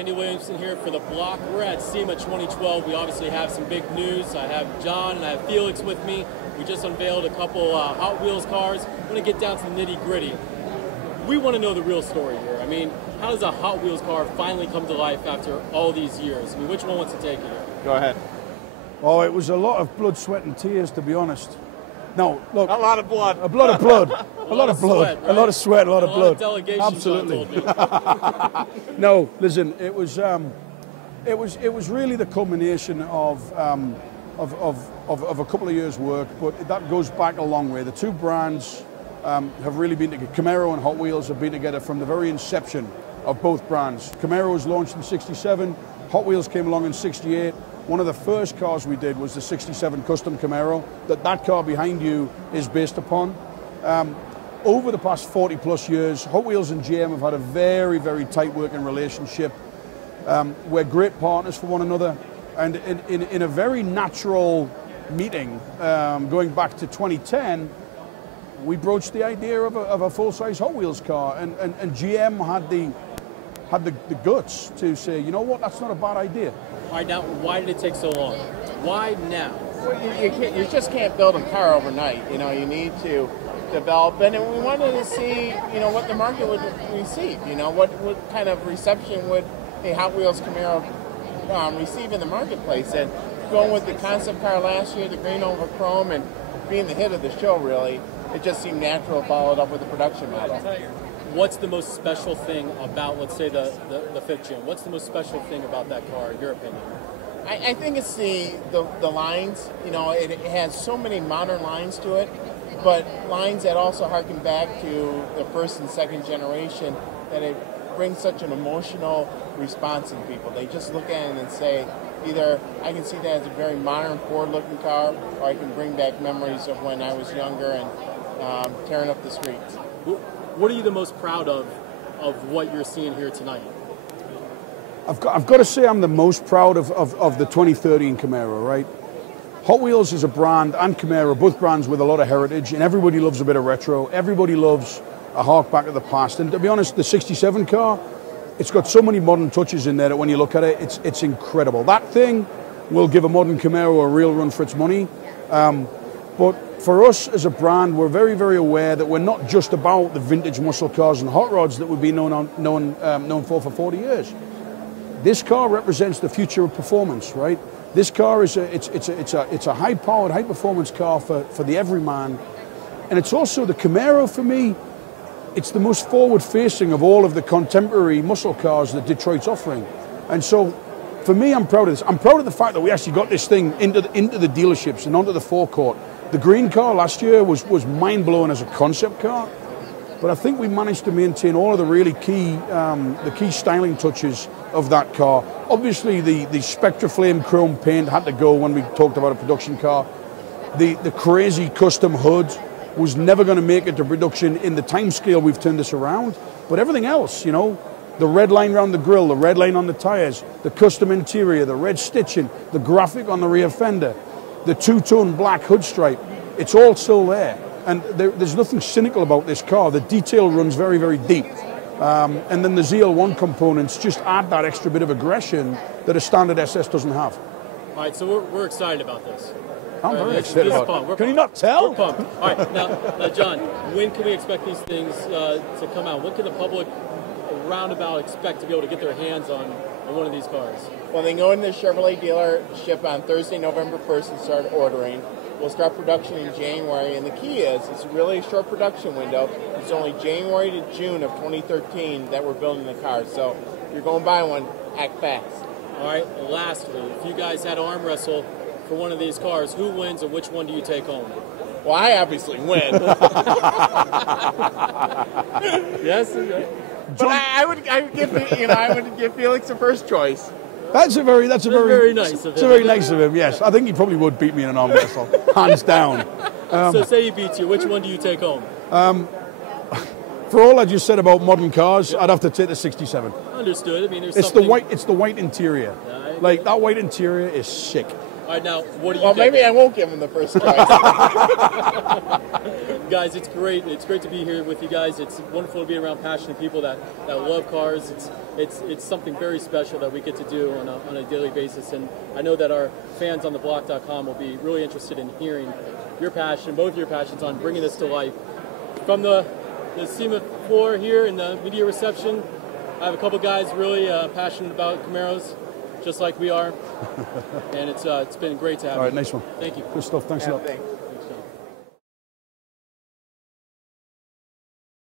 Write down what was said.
Andy Williamson here for The Block. We're at SEMA 2012. We obviously have some big news. I have John and I have Felix with me. We just unveiled a couple Hot Wheels cars. I'm going to get down to the nitty gritty. We want to know the real story here. I mean, how does a Hot Wheels car finally come to life after all these years? I mean, which one wants to take it here? Go ahead. Oh, it was a lot of blood, sweat, and tears, to be honest. No, look. A lot of blood. A lot of blood. a lot of blood. Sweat, right? A lot of sweat, a lot of blood. Delegation. Absolutely. No, listen, it was really the culmination of a couple of years' work, but that goes back a long way. The two brands have really been together. Camaro and Hot Wheels have been together from the very inception of both brands. Camaro was launched in '67. Hot Wheels came along in '68. One of the first cars we did was the '67 Custom Camaro that car behind you is based upon. Over the past 40 plus years, Hot Wheels and GM have had a very, very tight working relationship. We're great partners for one another, and in a very natural meeting, going back to 2010, we broached the idea of a full-size Hot Wheels car, and GM had the guts to say, you know what, that's not a bad idea. All right, now, why did it take so long? Why now? Well, you just can't build a car overnight. You know, you need to develop, and we wanted to see, you know, what the market would receive. You know, what kind of reception would the Hot Wheels Camaro receive in the marketplace? And going with the concept car last year, the green over chrome, and being the hit of the show, really, it just seemed natural, followed up with the production model. What's the most special thing about, let's say, the fifth gen? What's the most special thing about that car, in your opinion? I think it's the lines. You know, it has so many modern lines to it, but lines that also harken back to the first and second generation, that it brings such an emotional response in people. They just look at it and say, either I can see that as a very modern, forward-looking car, or I can bring back memories of when I was younger and tearing up the streets. What are you the most proud of what you're seeing here tonight? I've got to say I'm the most proud of the 2013 Camaro, right? Hot Wheels is a brand, and Camaro, both brands with a lot of heritage, and everybody loves a bit of retro. Everybody loves a hark back to the past. And to be honest, the '67 car, it's got so many modern touches in there that when you look at it, it's incredible. That thing will give a modern Camaro a real run for its money. But for us as a brand, we're very, very aware that we're not just about the vintage muscle cars and hot rods that we've been known for 40 years. This car represents the future of performance, right? This car is it's a high-powered, high-performance car for the everyman, and it's also the Camaro for me. It's the most forward-facing of all of the contemporary muscle cars that Detroit's offering, and so for me, I'm proud of this. I'm proud of the fact that we actually got this thing into the dealerships and onto the forecourt. The green car last year was mind-blowing as a concept car, but I think we managed to maintain all of the really key styling touches of that car. Obviously, the Spectraflame chrome paint had to go when we talked about a production car. The crazy custom hood was never going to make it to production in the time scale we've turned this around, but everything else, you know, the red line around the grille, the red line on the tires, the custom interior, the red stitching, the graphic on the rear fender, the two-tone black hood stripe, it's all still there. And there's nothing cynical about this car. The detail runs very, very deep. And then the ZL1 components just add that extra bit of aggression that a standard SS doesn't have. All right, so we're excited about this. I'm very excited about it. Can you not tell? We're pumped. All right, now, John, when can we expect these things to come out? When can the public roundabout expect to be able to get their hands on one of these cars? Well, they can go into the Chevrolet dealership on Thursday, November 1st and start ordering. We'll start production in January, and the key is it's really a short production window. It's only January to June of 2013 that we're building the car. So if you're going to buy one, act fast. All right, lastly, if you guys had to arm wrestle for one of these cars, who wins and which one do you take home? Well, I obviously win. Yes? But I would give Felix the first choice. That's very nice of him. It's very nice of him. Yes, I think he probably would beat me in an arm wrestle, hands down. So say he beats you, which one do you take home? For all I just said about modern cars, I'd have to take the '67. Understood. I mean, It's the white interior. Like that white interior is sick. right, now, what do you Well, think? maybe I won't give him the first choice. Guys, it's great. It's great to be here with you guys. It's wonderful to be around passionate people that love cars. It's something very special that we get to do on a daily basis. And I know that our fans on theblock.com will be really interested in hearing your passion, both your passions, on bringing this to life. From the SEMA floor here in the media reception, I have a couple guys really passionate about Camaros, just like we are. And it's been great to have you. All right, nice one. Thank you. Good stuff. Thanks a lot. Thanks.